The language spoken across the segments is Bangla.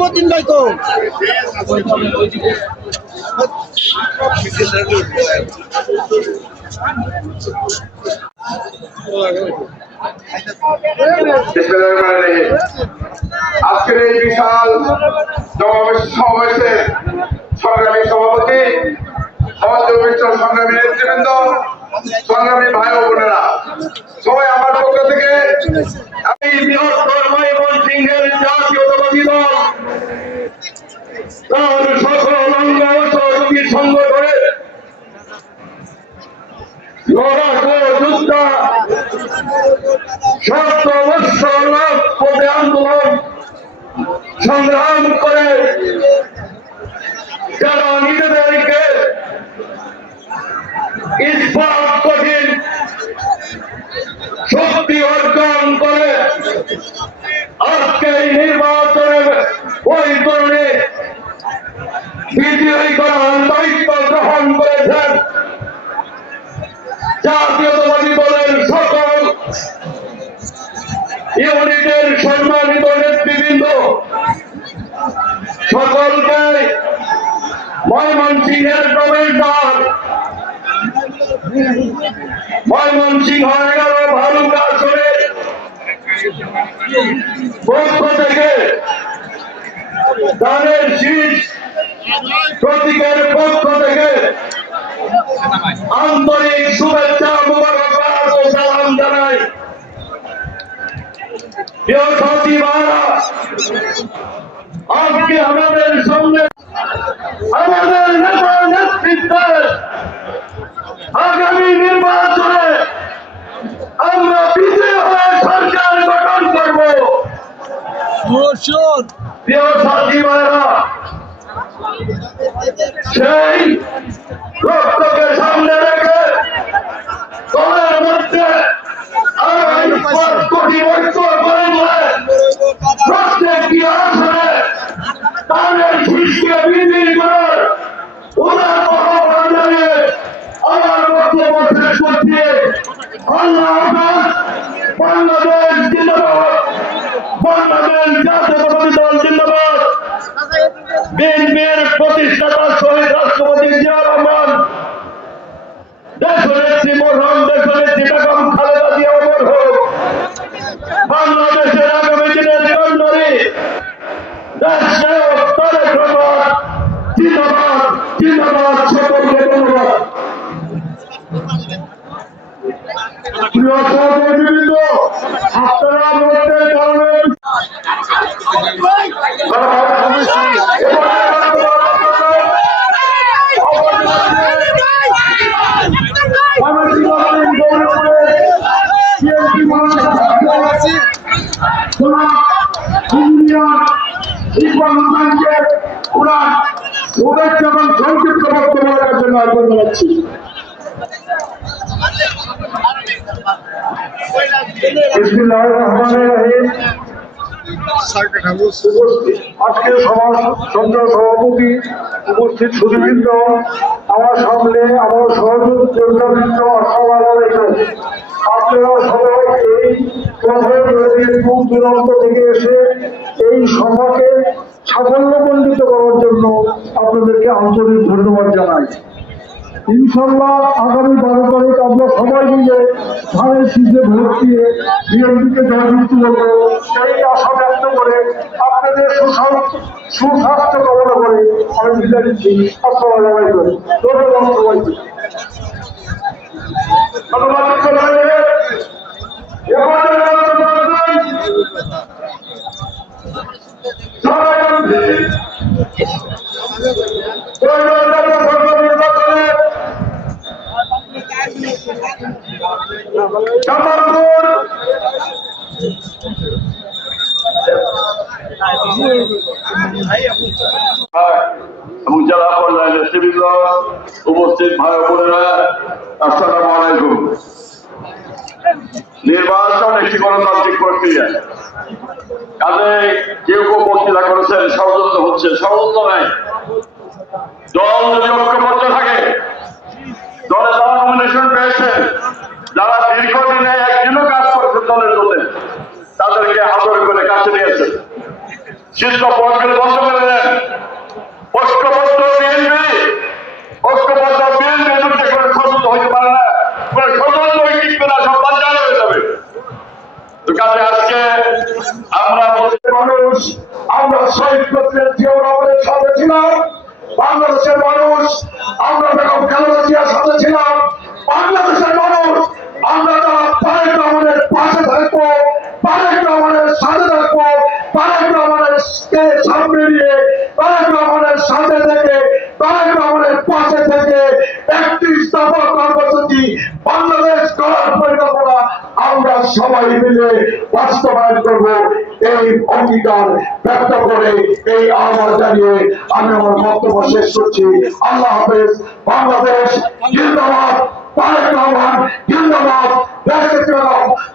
মতিন ভাই তো আজকের এই বিশাল সমাবেশের সংগ্রামী সভাপতি, সংগ্রামী নেতৃবৃন্দ, সংগ্রামী ভাই ও বোনেরা, সবাই আমার পক্ষ থেকে আমি বৃহত্তর ময়মনসিংহের জাতীয়তাবাদী দল তার সকল অঙ্গ সহযোগী সঙ্গ করে লড়াকু যোদ্ধা ৭০ বৎসর পথে আন্দোলন সংগ্রাম করে যারা নিজেদেরকে ইস্পাত কঠিন শক্তি অর্জন করে আজকে এই নির্বাচনের পরিকরণে বিজয়ী করার দায়িত্ব গ্রহণ করেছেন জাতীয়তাবাদী দলের সকল ইউনিটের সম্মানিত নেতৃবৃন্দ, সকলকে ময়মনসিংহের প্রবেশদ্বার ময়মনসিংহ ১১ ভালুকা আসনের পক্ষ থেকে তাদের শীষ প্রতীকের পক্ষ থেকে আন্তরিক শুভেচ্ছা মুবারকবাদ ও সালাম জানাই। প্রিয় সাথী ভাইরা, আজকে আমাদের সামনে আমাদের নেতা নেতৃত্বে আগামী নির্বাচনে আমরা বিজয়ী হয়ে সরকার গঠন করব। প্রিয় সাথী ভাইরা, সেই লক্ষ্যকে সামনে রেখে দলের মধ্যে আগামী ৫ কোটি ঐক্য করে প্রত্যেকটি আসনে তাদের শীর্ষকে বৃদ্ধি করার উদার আহ্বান জানিয়ে আমার বক্তব্য শেষ করছি। আল্লাহ হাফেজ। বাংলাদেশ জিন্দাবাদ, বাংলাদেশ জাতীয়তাবাদী দল জিন্দাবাদ। বিএনপির প্রতিষ্ঠাতা শহীদ রাষ্ট্রপতি জিয়াউর রহমান, দেশনেত্রী মরহুম দেশনেত্রী বেগম খালেদা জিয়া অমর হোক। বাংলাদেশের আগামী দিনের কান্ডারি দেশনায়ক তারেক রহমান জিন্দাবাদ, জিন্দাবাদ। সকলকে ধন্যবাদ। প্রিয় সহযোগীবৃন্দ, আপনারা ভোটের কারণে শুভেচ্ছা এবং সংক্ষিপ্ত বক্তব্য রাখার জন্য আহ্বান জানাচ্ছি। আজকে সন্ধ্যা সভাপতি, উপস্থিত সুধীবৃন্দ, আমার সামনে আমার সহযোগিবৃন্দ, আসসালামু আলাইকুম। আপনারা সবাই এই দূর দূরান্ত থেকে এসে এই সভাকে সাফল্যমণ্ডিত করার জন্য আপনাদেরকে আন্তরিক ধন্যবাদ জানাই। ইনশাল্লাহ আগামী 12 তারিখ আমরা সবাই মিলে ধানের শীষে ভোট দিয়ে বিএনপিকে জয়যুক্ত করবো সেই আশা ব্যক্ত করে আপনাদের সুস্বাস্থ্য কামনা করে আমি বিদায় দিচ্ছি। আসসালামু আলাইকুম। ধন্যবাদ সবাইকে। এবং জেলা পর্যায়ের নেতৃবৃন্দ, উপস্থিত ভাই বোনেরা, আসসালামু আলাইকুম। নির্বাচন একটি গণতান্ত্রিক প্রক্রিয়া, কাজে কেউ কেউ বক্তৃতা করেছেন ষড়যন্ত্র হচ্ছে। ষড়যন্ত্র নাই। দল যদি ঐক্যবদ্ধ থাকে বাংলাদেশের মানুষ আমরা বেগম খালেদা জিয়ার সাথে ছিলাম। বাংলাদেশের মানুষ আমরা তারা তারেক রহমানের পাশে থাকবো, তারেক রহমানের সাথে থাকবো, তারেক রহমানের সামনে নিয়ে, তারেক রহমানের সাথে থেকে, তারেক রহমানের পাশে থেকে 31 দফা কর্মসূচি বাংলাদেশ করার পরিকল্পনা আমরা সবাই মিলে বাস্তবায়ন করব। এই অঙ্গীকার ব্যক্ত করে এই আহ্বান জানিয়ে আমি আমার বক্তব্য শেষ করছি। আল্লাহ হাফেজ। বাংলাদেশ জিন্দাবাদ, তারেক রহমান জিন্দাবাদ,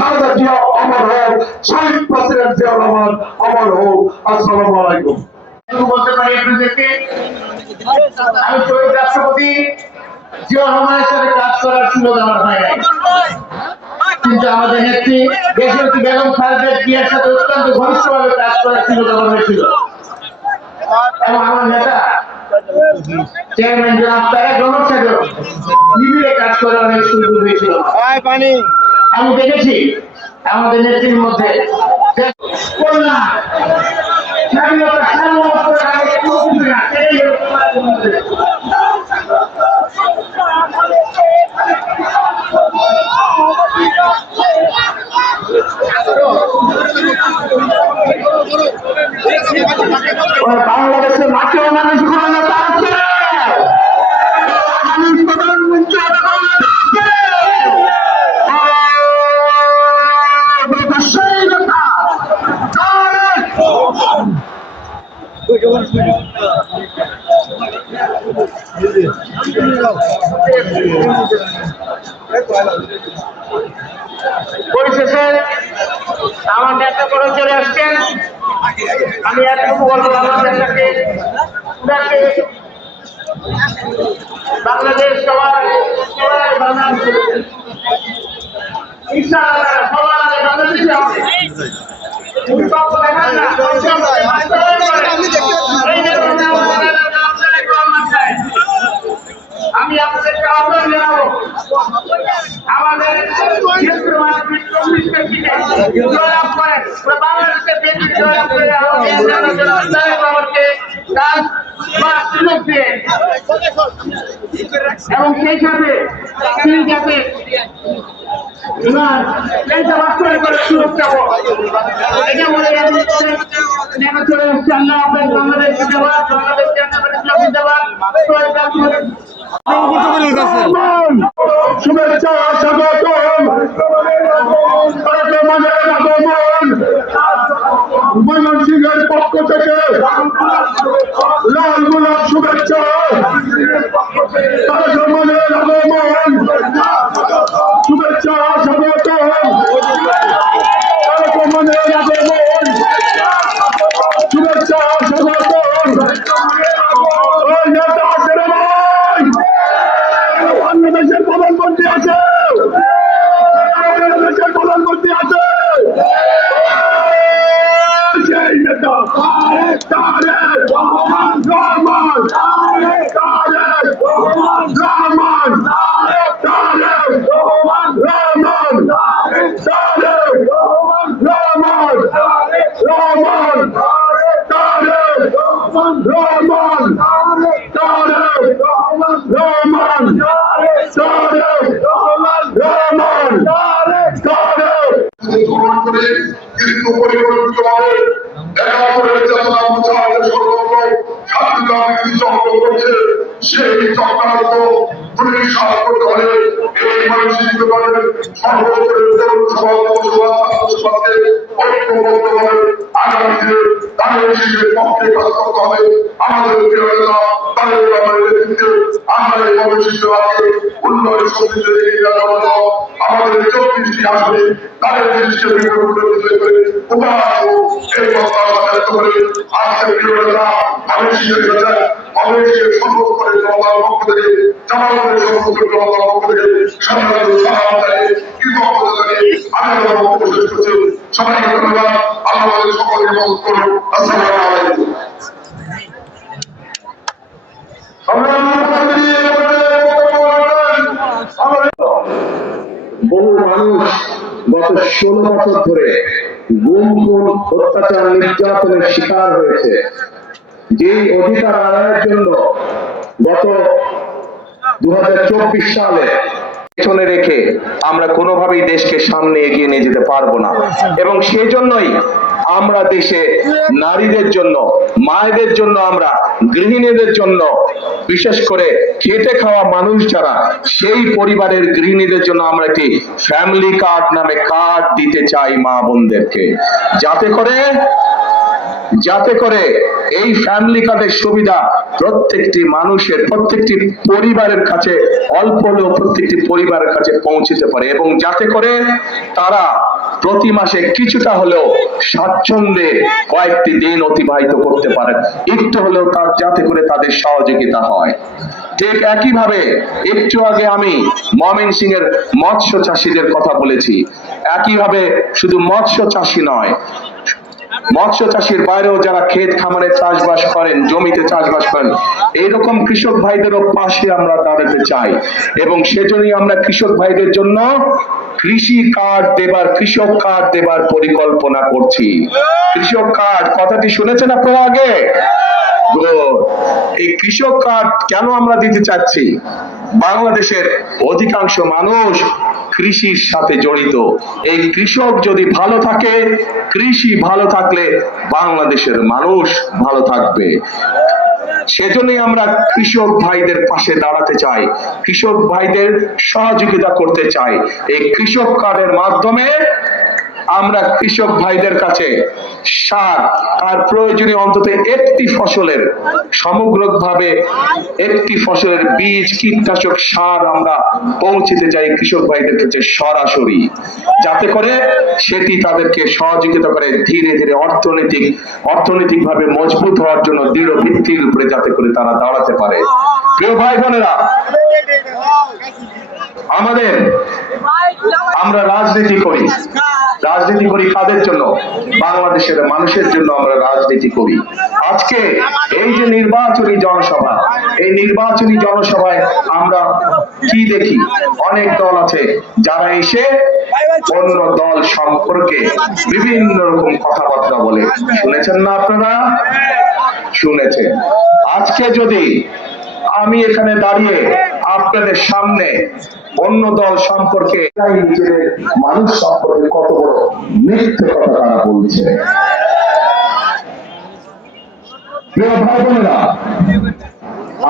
খালেদা জিয়া অমর হোক, শহীদ প্রেসিডেন্ট জিয়া রহমান অমর হোক। আসসালামু আলাইকুম। বলতে পারি আপনাদেরকে, আমি শহীদ রাষ্ট্রপতি জিয়া রহমানের সাথে কাজ করার সুযোগ আমার হয় নাই, কিন্তু আমাদের নেত্রী দেশনেত্রী বেগম খালেদা জিয়ার সাথে অত্যন্ত ঘনিষ্ঠভাবে কাজ করার সুযোগ আমার হয়েছিল এবং আমার নেতা চেয়ারম্যান জনাব তারেক রহমান সাহেব নিবিড়ে কাজ করার অনেক সুযোগ হয়েছিল। আমি দেখেছি আমাদের নেত্রীর মধ্যে কন্যা স্বাধীনতা সার্বভৌমত্বের আগে কোনো কিছু না, এটাই হচ্ছে বাংলাদেশের মাঠেও মানুষ ক্ষমতা আছে, মানুষ প্রধানমন্ত্রী পরিশেষে আমার নেতা করে চলে আসছেন। আমি এতটুকু বলবো, আমার নেতাকে বাংলাদেশ সবার বাংলাদেশ ইনশাআল্লাহ সবার বাংলাদেশে হবে। আমি আপনাদেরকে আহ্বান জানাবো, আমাদের বাংলাদেশের এবং সেই সাথে তিনি যাতে সুরক্ষা এটা বলে নেমে চলে এসছে। আল্লাহ আপনার বাংলাদেশ জিন্দাবাদ, বাংলাদেশ জিন্দাবাদ। শুভেচ্ছা স্বাগতম। ময়মনসিংহের পক্ষ থেকে লাল গোলাপ শুভেচ্ছা। সম্মানের আগমন শুভেচ্ছা স্বাগতম। সম্মানের আগমন শুভেচ্ছা স্বাগতম। ওই নেতা আছে রে ভাই, বাংলাদেশের প্রধানমন্ত্রী আছে, বাংলাদেশের প্রধানমন্ত্রী আছে, সেই নেতা তারেক রহমান, তারেক রহমান, তারেক রহমান, কিন্তু পরিকল্পিতভাবে একাত্তরের চেতনা মুছাদের সর্বত্র স্বাধীনতা বিরুদ্ধে অংশ করছে। সেই চক্রান্ত পুনরুদ্ধার করতে হলে এই মানসিক বিভাগের সর্বোপরি সভাপতি ঐক্যবদ্ধভাবে আগামী দিনে তাদের শিল্পের পক্ষে কাজ করতে হবে। আমাদের প্রিয় নেতা তাদের নেতৃত্বে আমরা এই ভবিষ্যৎ উন্নয়ন শক্তিতে এগিয়ে যাওয়ার জন্য আমাদের 34টি আসনে তাদের দৃষ্টি এই প্রস্তাব ব্যক্ত করে আজকের প্রিয় নেতা অবশ্যই সম্ভব করে জনতার পক্ষ থেকে, জামাতের সমস্ত জনতার পক্ষ থেকে সবাই সালাম জানিয়ে কৃতজ্ঞতা জানিয়ে আমি আমার বক্তব্য শেষ করছি। সবাইকে ধন্যবাদ। আল্লাহ সকলকে মদত করুন। আসসালামু আলাইকুম। বহু মানুষ গত 16 বছর ধরে গুম খুন অত্যাচার নির্যাতনের শিকার হয়েছে। যে অধিকার আদায়ের জন্য গত 2024 সালে পেছনে রেখে আমরা কোনোভাবেই দেশকে সামনে এগিয়ে নিয়ে যেতে পারবো না, এবং সেজন্যই আমরা দেশে নারীদের জন্য, মায়েদের জন্য, আমরা গৃহিণীদের জন্য, বিশেষ করে খেটে খাওয়া মানুষ যারা, সেই পরিবারের গৃহিণীদের জন্য আমরা একটি ফ্যামিলি কার্ড নামে কার্ড দিতে চাই মা বোনদেরকে, যাতে করে এই ফ্যামিলি কার্ডের সুবিধা প্রত্যেকটি মানুষের, প্রত্যেকটি পরিবারের কাছে, অল্প হলেও প্রত্যেকটি পরিবারের কাছে পৌঁছতে পারে, এবং যাতে করে তারা প্রতি মাসে কিছুটা হলেও স্বাচ্ছন্দ্যে কয়েকটি দিন অতিবাহিত করতে পারে, একটু হলেও যাতে করে তাদের সহযোগিতা হয়। ঠিক একইভাবে একটু আগে আমি ময়মনসিংহের মৎস্য চাষীদের কথা বলেছি। একইভাবে শুধু মৎস্য চাষী নয়, মৎস্য চাষীর বাইরেও যারা ক্ষেত খামারে চাষবাস করেন, জমিতে চাষবাস করেন, এইরকম কৃষক ভাইদেরও পাশে আমরা দাঁড়াতে চাই, এবং সেজন্যই আমরা কৃষক ভাইদের জন্য কৃষক কার্ড দেবার পরিকল্পনা করছি। কৃষক কার্ড কথাটি শুনেছেন আপনারা আগে? এই কৃষক কার্ড কেন আমরা দিতে চাচ্ছি? বাংলাদেশের অধিকাংশ মানুষ কৃষির সাথে জড়িত। এই কৃষক যদি ভালো থাকে, কৃষি ভালো থাকলে বাংলাদেশের মানুষ ভালো থাকবে। সেজন্যই আমরা কৃষক ভাইদের পাশে দাঁড়াতে চাই, কৃষক ভাইদের সহযোগিতা করতে চাই। এই কৃষক কার্ডের মাধ্যমে আমরা কৃষক ভাইদের কাছে সার আর প্রয়োজনীয় অন্তত একটি ফসলের, সমগ্রভাবে একটি ফসলের বীজ, কীটনাশক, সার আমরা পৌঁছতে চাই কৃষক ভাইদের কাছে সরাসরি, যাতে করে সেটি তাদেরকে সহযোগিতা করে ধীরে ধীরে অর্থনৈতিকভাবে মজবুত হওয়ার জন্য দৃঢ় ভিত্তির উপরে যাতে করে তারা দাঁড়াতে পারে। প্রিয় ভাই বোনেরা, আমরা রাজনীতি করি কাদের জন্য? বাংলাদেশের মানুষের জন্য আমরা রাজনীতি করি। আজকে এই যে নির্বাচনী জনসভা, এই নির্বাচনী জনসভায় আমরা কি দেখি? অনেক দল আছে যারা এসে অন্য দল সম্পর্কে বিভিন্ন রকম কথাবার্তা বলে। শুনেছেন না আপনারা? শুনেছেন। আজকে যদি আমি এখানে দাঁড়িয়ে আপনাদের সামনে অন্য দল সম্পর্কে, নিজেদের মানুষ সম্পর্কে কত বড় মিথ্যে কথা তারা বলছে। প্রিয় ভাই বোনেরা,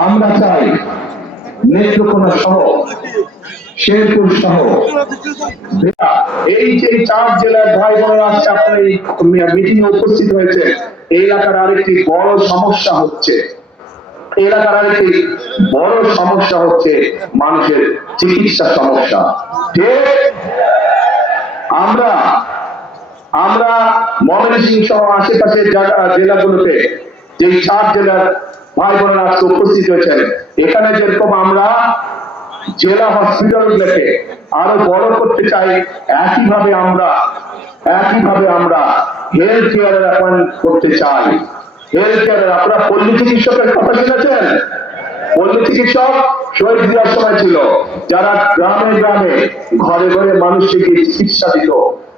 আমরা চাই নেত্রকোনা সহ, শেরপুর সহ, এই যে 4 জেলার ভাই বোনেরা আজকে আপনার এই মিটিং এ উপস্থিত হয়েছে, এই এলাকার আরেকটি বড় সমস্যা হচ্ছে, মানুষের চিকিৎসা সমস্যা। ঠিক, আমরা ময়মনসিংহ সহ আশেপাশের জেলাগুলোতে, যে 4 জেলার ভাই বোনেরা আজকে উপস্থিত হয়েছেন, এখানে যেরকম আমরা জেলা হসপিটালগুলোকে আরো বড় করতে চাই, একইভাবে আমরা হেলথ কেয়ারের অ্যাপয়েন্ট করতে চাই। হেলথ কেয়ারের, আপনারা পল্লী চিকিৎসকের কথা শুনেছেন? পল্লী চিকিৎসক শহীদ দিয়ার সময় ছিল, যারা গ্রামে গ্রামে ঘরে ঘরে মানুষকে চিকিৎসা দিত,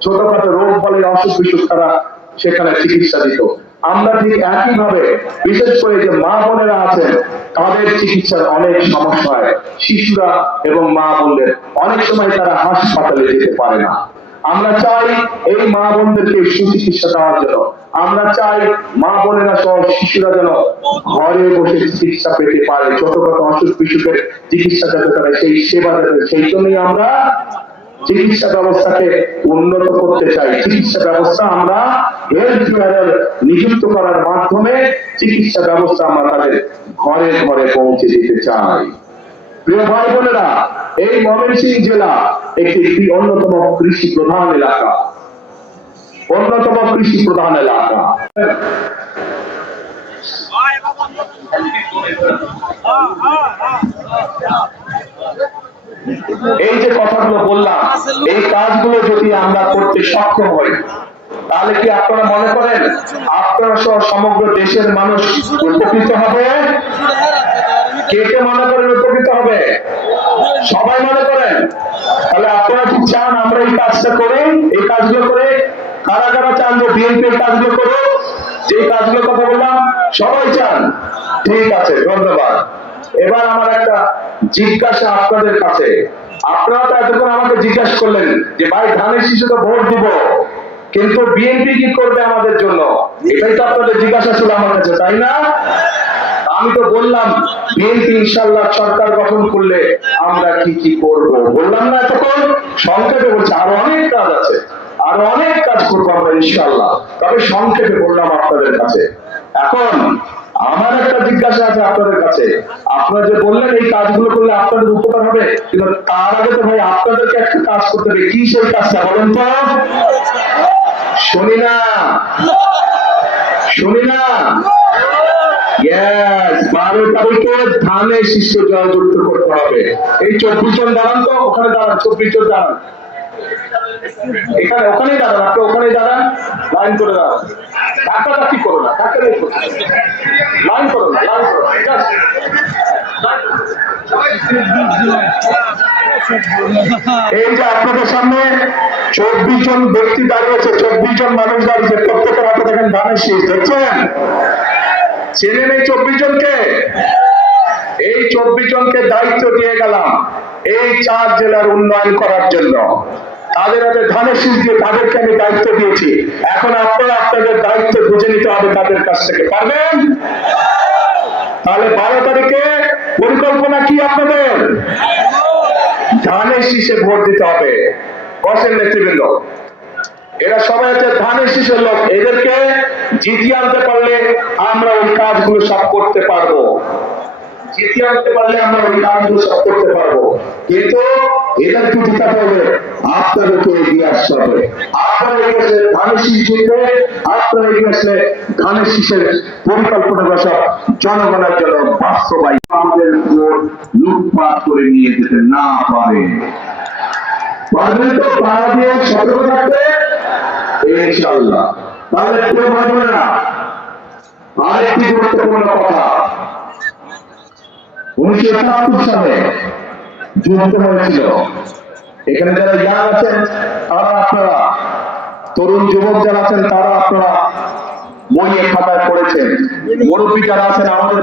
ছোটখাটো রোগ বলে অসুখ বিসুখ তারা সেখানে চিকিৎসা দিত। আমরা ঠিক একইভাবে বিশেষ করে যে মা বোনেরা আছেন, তাদের চিকিৎসার অনেক সমস্যা হয়। শিশুরা এবং মা বোনদের অনেক সময় তারা হাসপাতালে যেতে পারে না। আমরা চাই এই মা বোনদেরকে সুচিকিৎসা দেওয়ার জন্য, আমরা চাই মা বোনেরা সহ শিশুরা যেন ঘরে বসে চিকিৎসা পেতে পারে, ছোটখাটো অসুখ বিসুখের চিকিৎসা যাতে তারা সেই সেবা দেবে। সেই জন্যই আমরা চিকিৎসা ব্যবস্থাকে উন্নত করতে চাই। চিকিৎসা ব্যবস্থা আমরা হেলথ কেয়ারের নিযুক্ত করার মাধ্যমে চিকিৎসা ব্যবস্থা আমরা তাদের ঘরে ঘরে পৌঁছে দিতে চাই। প্রিয় ভাই বোনেরা, এই ময়মনসিংহ জেলা একটি অন্যতম কৃষি প্রধান এলাকা। এই যে কথাগুলো বললাম, এই কাজগুলো যদি আমরা করতে সক্ষম হই, তাহলে কি আপনারা মনে করেন আপনারা সহ সমগ্র দেশের মানুষ উপকৃত হবে? কে কে মনে করেন উপকৃত হবে? সবাই মনে করেন? তাহলে আপনারা কি চান আমরা এই কাজটা করি? এই কাজগুলো করে কারা কারা চান যে বিএনপি এই কাজগুলো করো? যে কাজগুলোর কথা বললাম সবাই চান? ঠিক আছে, ধন্যবাদ। এবার আমার একটা জিজ্ঞাসা আপনাদের কাছে। আপনারা তো এতক্ষণ আমাকে জিজ্ঞাসা করলেন যে ভাই ধানের শীষে তো ভোট দিব, কিন্তু বিএনপি কি করবে আমাদের জন্য, এটাই তো আপনাদের জিজ্ঞাসা ছিল আমার কাছে, তাই না? আমি তো বললাম বিএনপি ইনশাআল্লাহ সরকার গঠন করলে আমরা কি কি করব বললাম না এতক্ষণ? সংক্ষেপে বলছি আরো অনেক কাজ আছে, আরো অনেক কাজ করবো আমরা ইনশাআল্লাহ, তবে সংক্ষেপে বললাম আপনাদের কাছে। এখন আমার একটা জিজ্ঞাসা আছে আপনাদের কাছে। আপনারা যে বললেন এই কাজগুলো করলে আপনাদের উপকার হবে, কিন্তু তার আগে তো ভাই আপনাদেরকে একটা কাজ করতে হবে। কি সেই কাজটা বলেন তো? শুনি না, শুনি না। Yes, 12 তারিখে ধানের শীর্ষ জয়যুক্ত করতে হবে। এই 24 জন দাঁড়ান তো, ওখানে দাঁড়ান, 24 জন দাঁড়ান, এখানে ওখানেই দাঁড়ান, আপনি ওখানেই দাঁড়ান, লাইন করে দাঁড়ান, ধাক্কাধাক্কি করো না, ধাক্কাধাক্কি করো না, লাইন করো না, লাইন করো না, ঠিক আছে? এই যে আপনাদের সামনে 24 জন ব্যক্তি দাঁড়িয়েছে, 24 জন মানুষ দাঁড়িয়েছে, প্রত্যেকের হাতে দেখেন ধানের শীষ, দেখছেন? ছেলে মেয়ে 24 জনকে, এই 24 জনকে দায়িত্ব দিয়ে গেলাম এই 4 জেলার উন্নয়ন করার জন্য। তাদের হাতে ধানের শীষ দিয়ে তাদেরকে আমি দায়িত্ব দিয়েছি। এখন আপনারা আপনাদের দায়িত্ব বুঝে নিতে হবে তাদের কাছ থেকে, পারবেন? তাহলে 12 তারিখে পরিকল্পনা কি আপনাদের? ধানের শীষে ভোট দিতে হবে। বসেন নেতৃবৃন্দ, এরা সবাই হচ্ছে ধানের শীষের লোক, এদেরকে জিতিয়ে আনতে পারলে আমরা ওই কাজগুলো সব করতে পারবো, জিতিয়ে আনতে পারলে আমরা ওই কাজগুলো সব করতে পারবো। কিন্তু এদেরকে জিতাতে হবে, আপনাদেরকে এগিয়ে আসতে হবে। আপনারা এগিয়ে আসলে ধানের শীষ জিতবে, আপনারা এগিয়ে আসলে ধানের শীষের পরিকল্পনা সব জনগণের জন্য বাস্তবায়ন আমাদের ভোট লুটপাট করে নিয়ে যেতে না পারে। পারবেন তো? পাড়া দিয়ে সতর্ক থাকবে ইনশাআল্লাহ। তাহলে কেউ ভাববে না। আরেকটি গুরুত্বপূর্ণ কথা, 1971 সালে যুদ্ধ হয়েছিল। এখানে যারা ইয়াং আছেন তারা আপনারা, তরুণ যুবক যারা আছেন তারা আপনারা বইয়ে খাতায় পড়েছেন, মুরব্বী যারা আছেন আমাদের